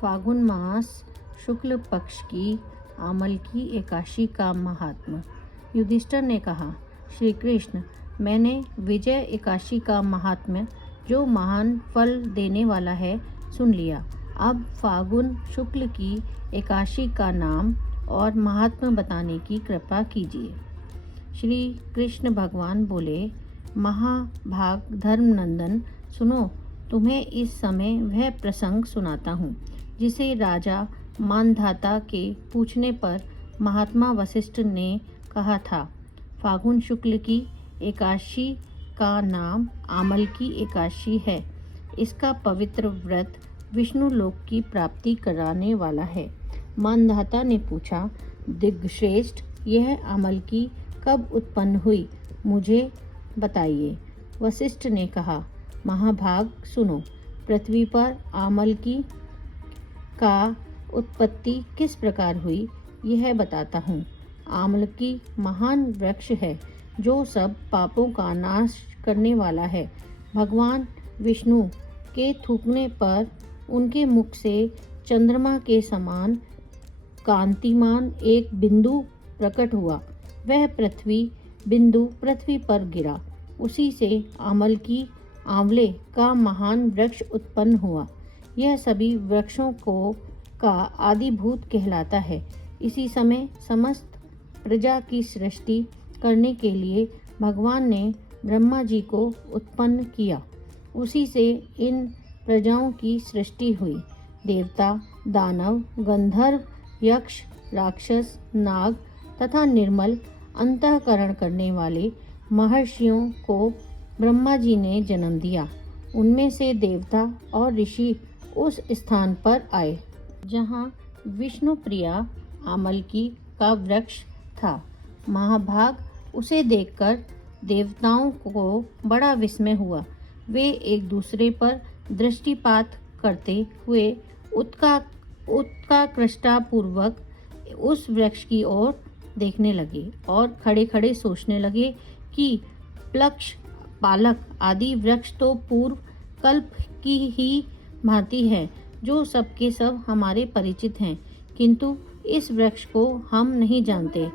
फागुन मास शुक्ल पक्ष की आमल की एकादशी का महात्म्य। युधिष्ठिर ने कहा, श्री कृष्ण, मैंने विजय एकादशी का महात्म्य, जो महान फल देने वाला है, सुन लिया। अब फागुन शुक्ल की एकादशी का नाम और महात्म्य बताने की कृपा कीजिए। श्री कृष्ण भगवान बोले, महाभाग धर्मनंदन, सुनो, तुम्हें इस समय वह प्रसंग सुनाता हूँ जिसे राजा मानधाता के पूछने पर महात्मा वशिष्ठ ने कहा था। फागुन शुक्ल की एकादशी का नाम आमल की एकादशी है। इसका पवित्र व्रत विष्णु लोक की प्राप्ति कराने वाला है। मानधाता ने पूछा, दिग्श्रेष्ठ, यह आमल की कब उत्पन्न हुई, मुझे बताइए। वशिष्ठ ने कहा, महाभाग सुनो, पृथ्वी पर आमल की का उत्पत्ति किस प्रकार हुई, यह बताता हूँ। आमल की महान वृक्ष है, जो सब पापों का नाश करने वाला है। भगवान विष्णु के थूकने पर उनके मुख से चंद्रमा के समान कांतिमान एक बिंदु प्रकट हुआ। वह बिंदु पृथ्वी पर गिरा। उसी से आंवले का महान वृक्ष उत्पन्न हुआ। यह सभी वृक्षों का आदिभूत कहलाता है। इसी समय समस्त प्रजा की सृष्टि करने के लिए भगवान ने ब्रह्मा जी को उत्पन्न किया। उसी से इन प्रजाओं की सृष्टि हुई। देवता, दानव, गंधर्व, यक्ष, राक्षस, नाग तथा निर्मल अंतःकरण करने वाले महर्षियों को ब्रह्मा जी ने जन्म दिया। उनमें से देवता और ऋषि उस स्थान पर आए जहाँ विष्णु प्रिया आमल की का वृक्ष था। महाभाग उसे देखकर देवताओं को बड़ा विस्मय हुआ। वे एक दूसरे पर दृष्टिपात करते हुए उत्कृष्टतापूर्वक उस वृक्ष की ओर देखने लगे और खड़े खड़े सोचने लगे कि प्लक्ष, पालक आदि वृक्ष तो पूर्व कल्प की ही भांति है, जो सबके सब हमारे परिचित हैं, किंतु इस वृक्ष को हम नहीं जानते।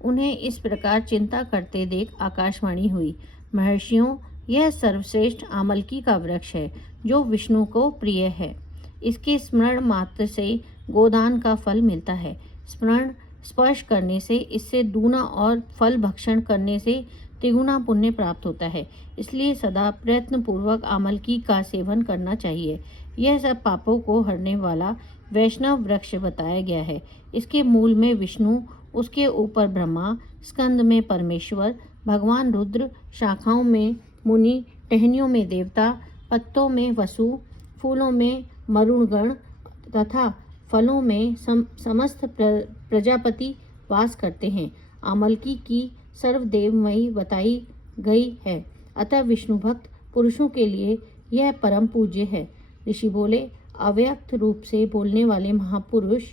उन्हें इस प्रकार चिंता करते देख आकाशवाणी हुई, महर्षियों, यह सर्वश्रेष्ठ आमलकी का वृक्ष है, जो विष्णु को प्रिय है। इसके स्मरण मात्र से गोदान का फल मिलता है। स्पर्श करने से इससे दूना और फल भक्षण करने से त्रिगुना पुण्य प्राप्त होता है। इसलिए सदा प्रयत्न पूर्वक आमलकी का सेवन करना चाहिए। यह सब पापों को हरने वाला वैष्णव वृक्ष बताया गया है। इसके मूल में विष्णु, उसके ऊपर ब्रह्मा, स्कंद में परमेश्वर, भगवान रुद्र, शाखाओं में मुनि, टहनियों में देवता, पत्तों में वसु, फूलों में मरुणगण तथा फलों में समस्त प्रजापति वास करते हैं। आमलकी की सर्वदेवमयी बताई गई है, अतः विष्णु भक्त पुरुषों के लिए यह परम पूज्य है। ऋषि बोले, अव्यक्त रूप से बोलने वाले महापुरुष,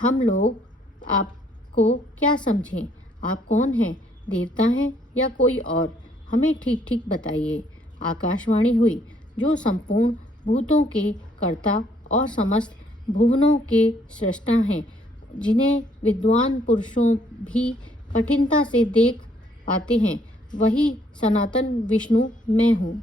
हम लोग आपको क्या समझें? आप कौन हैं? देवता हैं या कोई और? हमें ठीक ठीक बताइए। आकाशवाणी हुई, जो संपूर्ण भूतों के कर्ता और समस्त भुवनों के सृष्टा हैं, जिन्हें विद्वान पुरुषों भी कठिनता से देख पाते हैं, वही सनातन विष्णु मैं हूँ।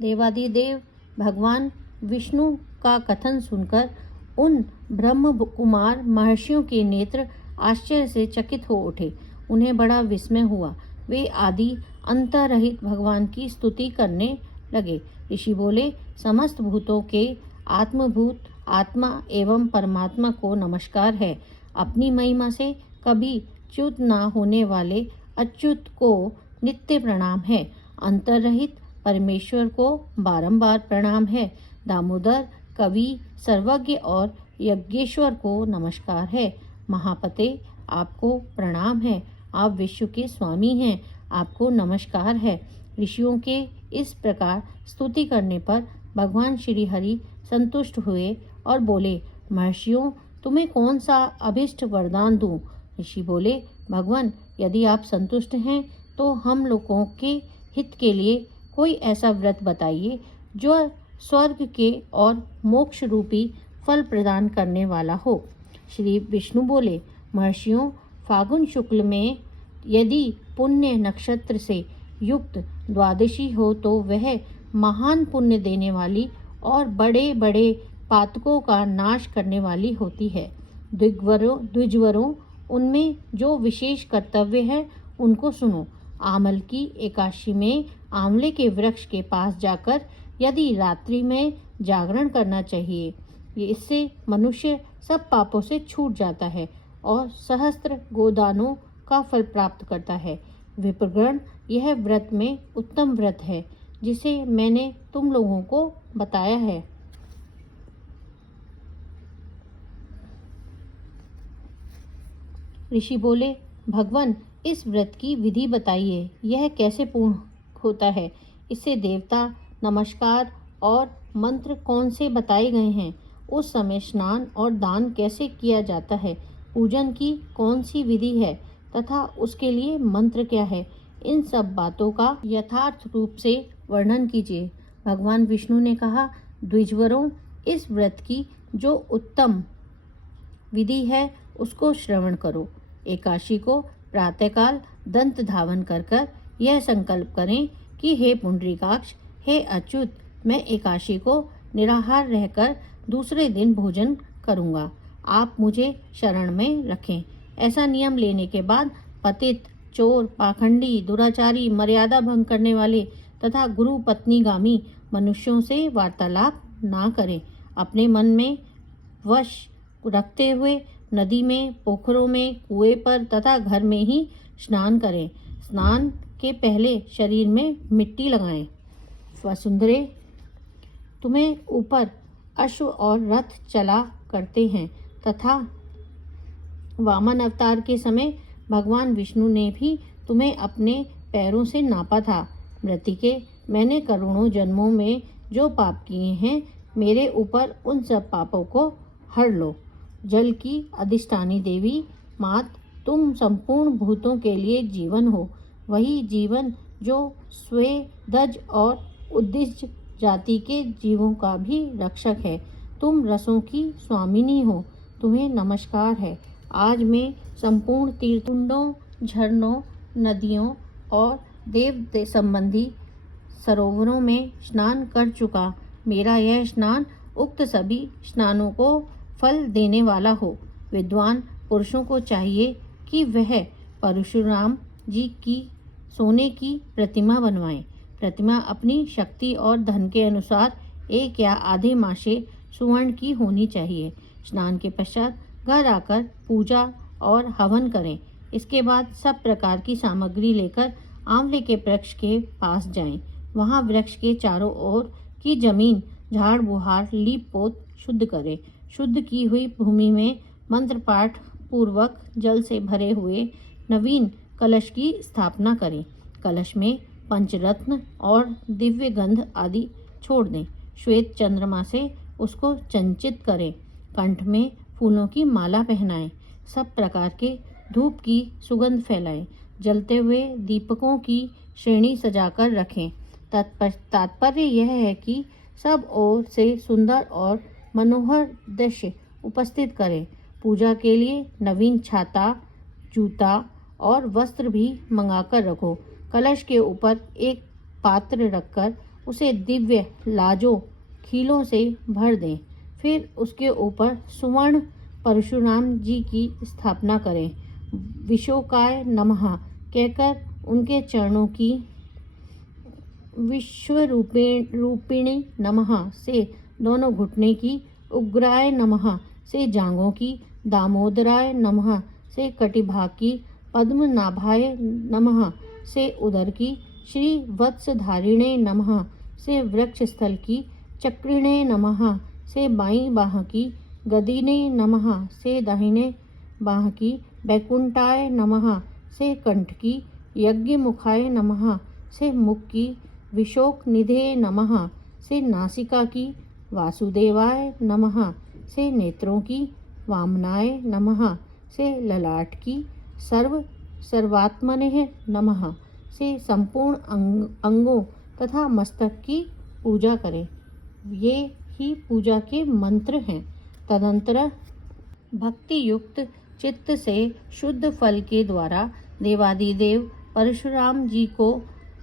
देवादिदेव भगवान विष्णु का कथन सुनकर उन ब्रह्म कुमार महर्षियों के नेत्र आश्चर्य से चकित हो उठे। उन्हें बड़ा विस्मय हुआ। वे आदि अंत रहित भगवान की स्तुति करने लगे। ऋषि बोले, समस्त भूतों के आत्मभूत आत्मा एवं परमात्मा को नमस्कार है। अपनी महिमा से कभी च्युत न होने वाले अच्युत को नित्य प्रणाम है। अंतरहित परमेश्वर को बारंबार प्रणाम है। दामोदर, कवि, सर्वज्ञ और यज्ञेश्वर को नमस्कार है। महापते, आपको प्रणाम है। आप विश्व के स्वामी हैं, आपको नमस्कार है। ऋषियों के इस प्रकार स्तुति करने पर भगवान श्री हरि संतुष्ट हुए और बोले, महर्षियों, तुम्हें कौन सा अभिष्ट वरदान दूं? ऋषि बोले, भगवान, यदि आप संतुष्ट हैं तो हम लोगों के हित के लिए कोई ऐसा व्रत बताइए जो स्वर्ग के और मोक्ष रूपी फल प्रदान करने वाला हो। श्री विष्णु बोले, महर्षियों, फागुन शुक्ल में यदि पुण्य नक्षत्र से युक्त द्वादशी हो तो वह महान पुण्य देने वाली और बड़े बड़े पातकों का नाश करने वाली होती है। द्विजवरों, उनमें जो विशेष कर्तव्य है उनको सुनो। आमल की एकादशी में आंवले के वृक्ष के पास जाकर यदि रात्रि में जागरण करना चाहिए। इससे मनुष्य सब पापों से छूट जाता है और सहस्त्र गोदानों का फल प्राप्त करता है। विप्रगण, यह व्रत में उत्तम व्रत है जिसे मैंने तुम लोगों को बताया है। ऋषि बोले, भगवान, इस व्रत की विधि बताइए, यह कैसे पूर्ण होता है? इससे देवता नमस्कार और मंत्र कौन से बताए गए हैं? उस समय स्नान और दान कैसे किया जाता है? पूजन की कौन सी विधि है तथा उसके लिए मंत्र क्या है? इन सब बातों का यथार्थ रूप से वर्णन कीजिए। भगवान विष्णु ने कहा, द्विजवरों, इस व्रत की जो उत्तम विधि है उसको श्रवण करो। एकादशी को प्रातःकाल दंत धावन कर यह संकल्प करें कि हे पुंडरीकाक्ष, हे अच्युत, मैं एकादशी को निराहार रहकर दूसरे दिन भोजन करूंगा। आप मुझे शरण में रखें। ऐसा नियम लेने के बाद पतित, चोर, पाखंडी, दुराचारी, मर्यादा भंग करने वाले तथा गुरु पत्नीगामी मनुष्यों से वार्तालाप ना करें। अपने मन में वश रखते हुए नदी में, पोखरों में, कुएं पर तथा घर में ही स्नान करें। स्नान के पहले शरीर में मिट्टी लगाएं। वसुंधरे, तुम्हें ऊपर अश्व और रथ चला करते हैं तथा वामन अवतार के समय भगवान विष्णु ने भी तुम्हें अपने पैरों से नापा था। मृतिके, मैंने करोड़ों जन्मों में जो पाप किए हैं, मेरे ऊपर उन सब पापों को हर लो। जल की अधिष्ठानी देवी मात, तुम संपूर्ण भूतों के लिए जीवन हो। वही जीवन जो स्वेदज और उद्दिष्ट जाति के जीवों का भी रक्षक है। तुम रसों की स्वामिनी हो, तुम्हें नमस्कार है। आज मैं संपूर्ण तीर्थकुंडों, झरनों, नदियों और देव संबंधी सरोवरों में स्नान कर चुका। मेरा यह स्नान उक्त सभी स्नानों को फल देने वाला हो। विद्वान पुरुषों को चाहिए कि वह परशुराम जी की सोने की प्रतिमा बनवाएं। प्रतिमा अपनी शक्ति और धन के अनुसार 1 या आधे मासे सुवर्ण की होनी चाहिए। स्नान के पश्चात घर आकर पूजा और हवन करें। इसके बाद सब प्रकार की सामग्री लेकर आंवले के वृक्ष के पास जाएं। वहां वृक्ष के चारों ओर की जमीन झाड़ बुहार लीप पोत शुद्ध करें। शुद्ध की हुई भूमि में मंत्र पाठ पूर्वक जल से भरे हुए नवीन कलश की स्थापना करें। कलश में पंचरत्न और दिव्य गंध आदि छोड़ दें। श्वेत चंद्रमा से उसको चंचित करें। कंठ में फूलों की माला पहनाएं। सब प्रकार के धूप की सुगंध फैलाएं। जलते हुए दीपकों की श्रेणी सजाकर रखें। तात्पर्य यह है कि सब ओर से सुंदर और मनोहर दृश्य उपस्थित करें। पूजा के लिए नवीन छाता, जूता और वस्त्र भी मंगाकर रखो। कलश के ऊपर एक पात्र रखकर उसे दिव्य लाजों खीलों से भर दें। फिर उसके ऊपर सुवर्ण परशुराम जी की स्थापना करें। विशोकाय नमः कहकर उनके चरणों की, विश्वरूपिणी नमः से दोनों घुटने की, उग्राय नमः से जांघों की, दामोदराय नमः से कटिभाग की, पद्मनाभाय नमः से उदर की, श्री वत्सधारिणे नमः से वृक्ष स्थल की, चक्रिणे नमः से बाईं बाह की, गदिने नमः से दाहिने बाह की, बैकुंठाय नमः से कंठ की, यज्ञमुखाय नमः से मुख की, विशोक निधे नमः से नासिका की, वासुदेवाय नमः से नेत्रों की, वामनाय नमः से ललाट की, सर्वात्मने नमः से संपूर्ण अंगों तथा मस्तक की पूजा करें। ये ही पूजा के मंत्र हैं। तदंतर भक्ति युक्त चित्त से शुद्ध फल के द्वारा देवादिदेव परशुराम जी को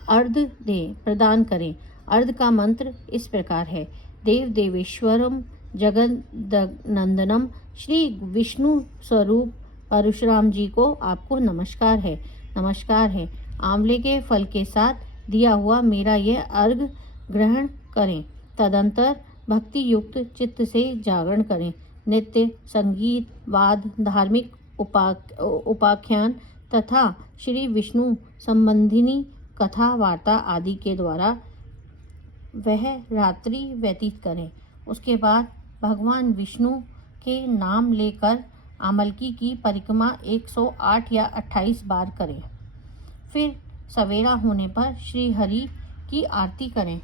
अर्घ प्रदान करें। अर्घ का मंत्र इस प्रकार है। देव देवेश्वरम जगन्नंदनम श्री विष्णु स्वरूप परशुराम जी को आपको नमस्कार है। नमस्कार है। आंवले के फल के साथ दिया हुआ मेरा यह अर्घ ग्रहण करें। तदंतर भक्ति युक्त चित्त से जागरण करें। नृत्य, संगीत, वाद, धार्मिक उपाख्यान तथा श्री विष्णु संबंधिनी कथा वार्ता आदि के द्वारा वह रात्रि व्यतीत करें। उसके बाद भगवान विष्णु के नाम लेकर आमलकी की परिक्रमा 108 या 28 बार करें। फिर सवेरा होने पर श्री हरि की आरती करें।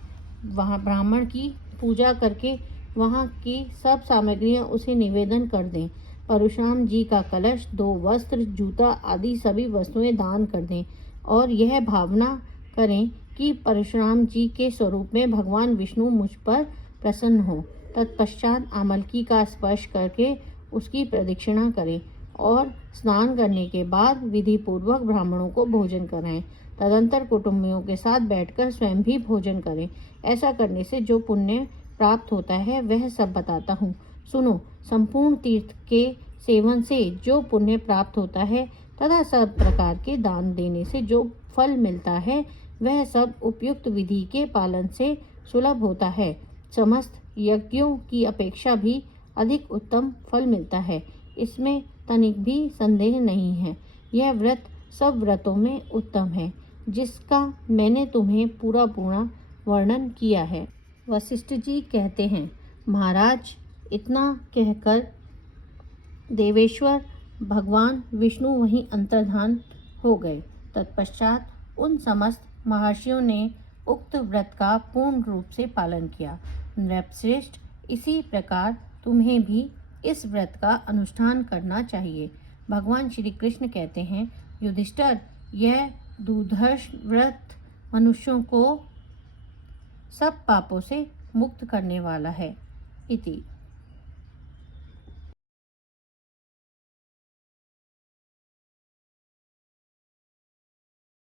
वहाँ ब्राह्मण की पूजा करके वहाँ की सब सामग्रियाँ उसे निवेदन कर दें। परशुराम जी का कलश, 2 वस्त्र, जूता आदि सभी वस्तुएं दान कर दें और यह भावना करें कि परशुराम जी के स्वरूप में भगवान विष्णु मुझ पर प्रसन्न हो। तत्पश्चात आमलकी का स्पर्श करके उसकी प्रदक्षिणा करें और स्नान करने के बाद विधि पूर्वक ब्राह्मणों को भोजन कराएं। तदंतर कुटुंबियों के साथ बैठकर स्वयं भी भोजन करें। ऐसा करने से जो पुण्य प्राप्त होता है वह सब बताता हूँ। सुनो, संपूर्ण तीर्थ के सेवन से जो पुण्य प्राप्त होता है तथा सब प्रकार के दान देने से जो फल मिलता है वह सब उपयुक्त विधि के पालन से सुलभ होता है। समस्त यज्ञों की अपेक्षा भी अधिक उत्तम फल मिलता है, इसमें तनिक भी संदेह नहीं है। यह व्रत सब व्रतों में उत्तम है, जिसका मैंने तुम्हें पूरा वर्णन किया है। वशिष्ठ जी कहते हैं, महाराज, इतना कहकर देवेश्वर भगवान विष्णु वहीं अंतर्धान हो गए। तत्पश्चात उन समस्त महर्षियों ने उक्त व्रत का पूर्ण रूप से पालन किया। नृपश्रेष्ठ, इसी प्रकार तुम्हें भी इस व्रत का अनुष्ठान करना चाहिए। भगवान श्री कृष्ण कहते हैं, युधिष्ठिर, यह दुर्धर्ष व्रत मनुष्यों को सब पापों से मुक्त करने वाला है। इति।